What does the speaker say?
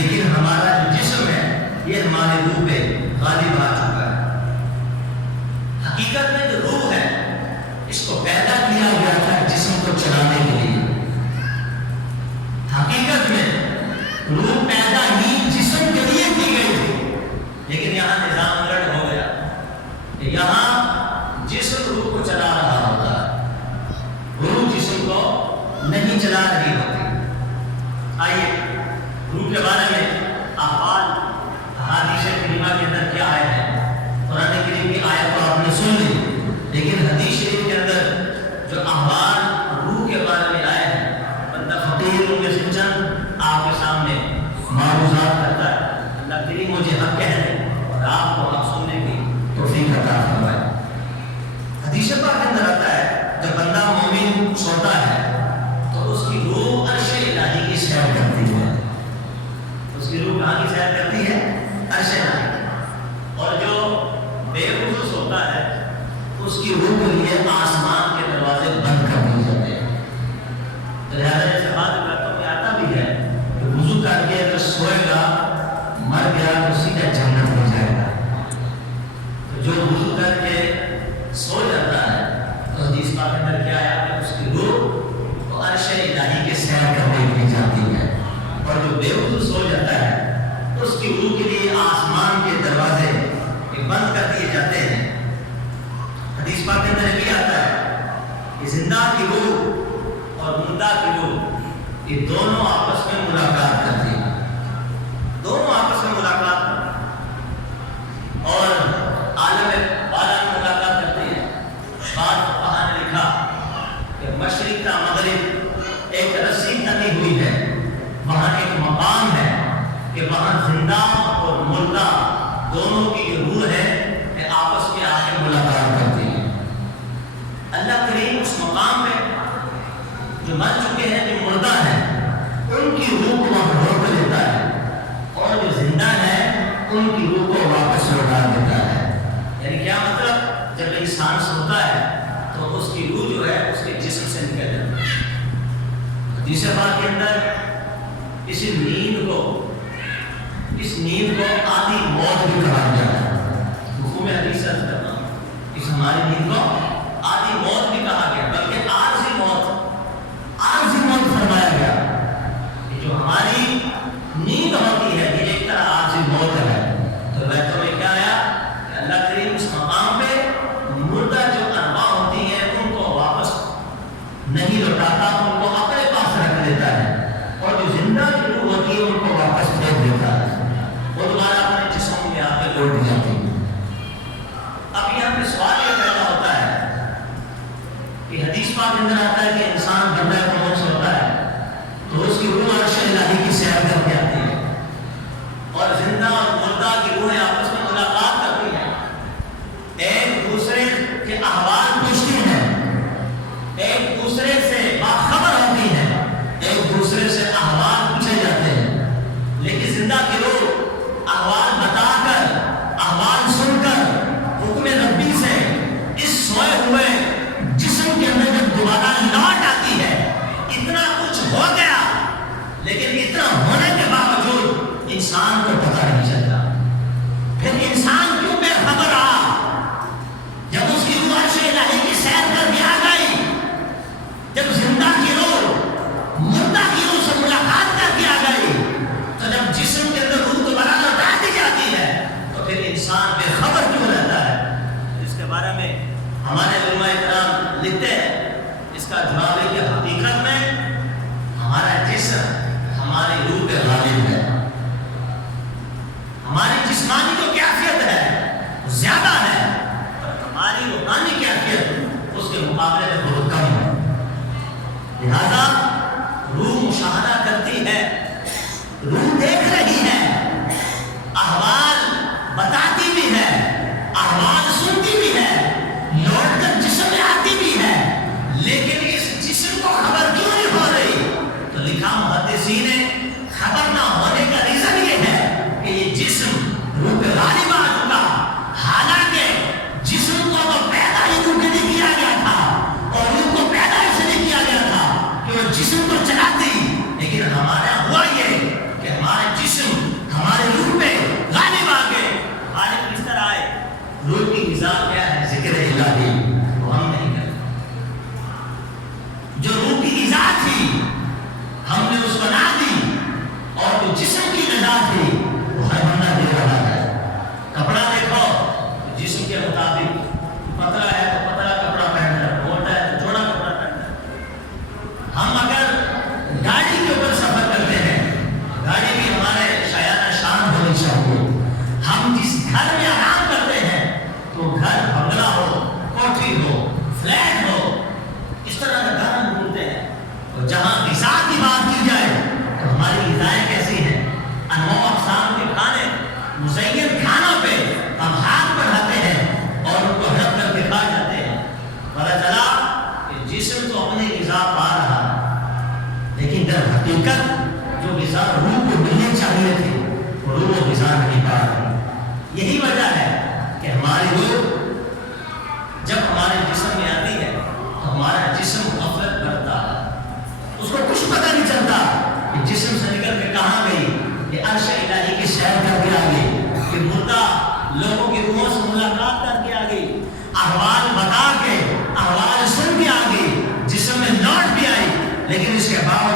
لیکن ہمارا جو جسم ہے یہ ہماری روح پہ غالب آ چکا ہے۔ حقیقت میں جو روح ہے اس کو پیدا کیا گیا تھا جسم کو چلانے کے لیے۔ حقیقت میں روح پیدا ہی جسم کے لیے کی گئی تھی، لیکن یہاں نظام الٹ ہو گیا کہ یہاں جسم روح کو چلا رہا ہوتا ہے، روح جسم کو نہیں چلا رہی ہوتی۔ آئیے روح کے بارے میں احوال احادیث کریمہ کے اندر کیا آئے ہیں۔ قرآن کریم کی آیت تو آپ نے سن لی، لیکن حدیث شریف کے اندر جو احوال روح کے بارے میں آئے ہیں، بندہ فقیر ان میں سے چند آپ کے سامنے معروضات کرتا ہے۔ اللہ کریم مجھے حق کہنے اور آپ کو حق سننے کی توفیق عطا فرمائے۔ حدیث پاک کے اندر آتا ہے جب بندہ مومن سوتا ہے تو اس کی روح عرش الہی کی سیر کرتی ہے۔ اس کی روح کہاں کی سیر کرتی ہے؟ عرش الہی کی۔ اور جو بے وضو سوتا ہے اس کی روح کے لیے آسمان کے دروازے بند کر دیے جاتے ہیں۔ لہٰذا جیسے بعض روایتوں میں آتا بھی ہے کہ وضو کر کے اگر سوئے گا مر گیا تو سیدھا جنت ہو جائے گا۔ تو جو وضو کر کے سو جاتا ہے تو حدیث پاک کے اندر کیا آیا کہ اس کی روح تو عرش الہی کے سیر کرنے کے لیے جاتی ہے، اور جو بے وضو سو جاتا ہے اس کی روح کے لیے آسمان کے دروازے بند کر دیے جاتے ہیں۔ حدیث پاک کے اندر بھی آتا ہے کہ زندہ کی روح اور مردہ کی روح یہ دونوں آپس میں ملاقات کرتی ہیں، دونوں آپس میں ملاقات کرتی ہیں اور عالم بالا میں ملاقات کرتی ہیں۔ بعض فقہا نے لکھا کہ مشرق کا مغرب ایک رسی تنی ہوئی ہے، وہاں ایک مقام ہے کہ وہاں زندہ اور مردہ دونوں کی روح ہے کہ آپس میں آ کے ملاقات کرتی ہیں۔ اللہ کریم اس مقام پہ جو مر چکے ہیں، جو مردہ ہیں، ان کی روح کو وہاں روک لیتا ہے، اور جو زندہ ہے ان کی روح کو واپس لوٹا دیتا ہے۔ یعنی کیا مطلب؟ جب انسان سوتا ہے تو اس کی روح جو ہے اس کے جسم سے نکل جاتی ہے۔ حدیث پاک کے اندر اس نیند کو آدھی موت بھی کہا جاتا ہے۔ مفہوم حدیث عرض کرتا ہوں، اس ہماری نیند کو آدھی موت بھی کہا گیا، بلکہ عارضی موت فرمایا گیا کہ جو ہماری نیند ہوتی ہے یہ ایک طرح عارضی موت ہے۔ تو روایتوں میں کیا آیا کہ اللہ کریم اس مقام پہ مردہ جو ارواح ہوتی ہیں ان کو واپس نہیں لوٹاتا، ان کو اپنے پاس رکھ لیتا ہے، اور جو زندہ کی روح ہوتی ہے ان کو واپس بھیج دیتا ہے، وہ دوبارہ اپنے جسم میں آ کے لوٹ جاتی ہے۔ اب یہاں پہ سوال یہ پیدا ہوتا ہے کہ حدیث پاک غذا روح کو ملنے چاہیے تھے، روح و غذا نہیں پا رہی۔ یہی وجہ ہے کہ ہماری روح جب ہمارے جسم میں آتی ہے تو ہمارا جسم غفلت کرتا ہے، اس کو کچھ پتہ نہیں چلتا کہ جسم سے نکل کے کہاں گئی، یہ عرش الہی کی سیر کر کے آ گئی، کہ مردہ لوگوں کی روحوں سے ملاقات کر کے آ گئی، احوال بتا کے احوال سن کے آ گئی، جسم میں لوٹ بھی آئی، لیکن اس کے بعد